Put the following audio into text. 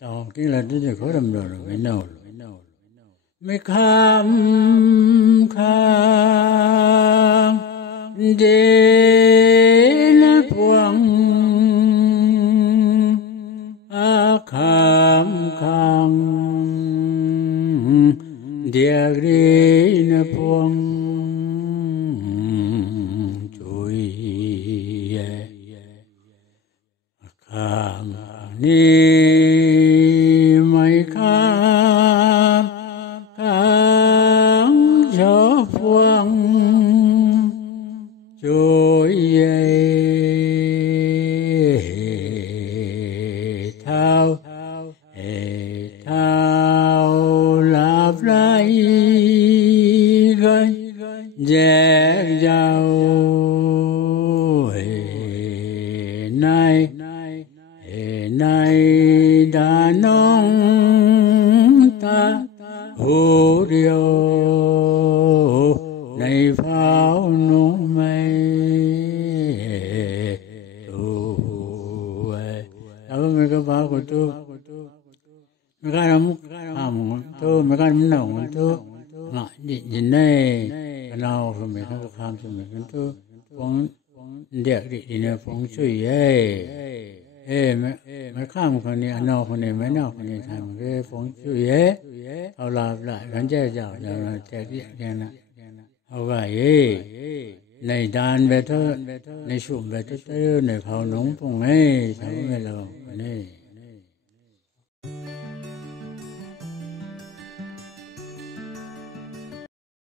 tao cái là tôiจะkhó đầm rồiไม่เน่าไม่ข้ามเดนพวงอาข้ามเดียรีนพวงจุยข้ามนี่ไม่ข้ามชอบพวงจุยเท้าลาบไหลแยกเจ้านายดานองตาหูเดียวในเฝ้านุ่มไม่ตัวแล้วมันก็บ้ากูตัวมันก็ทำตัวมันก็มันหน่งตัวngạ nhìn này cái nào phải mình không tham thì mình cũng tu phóng địa đi này phóng suy mấy khám phần này nào phần này mấy nào phần này thành cái phóng suyเอาlàm lại gắn chơi giàu là chạy điện cái nàyเอาvậy này đàn về thôi này sụm về thôi này phao nóng phồng ấy sao mới làm này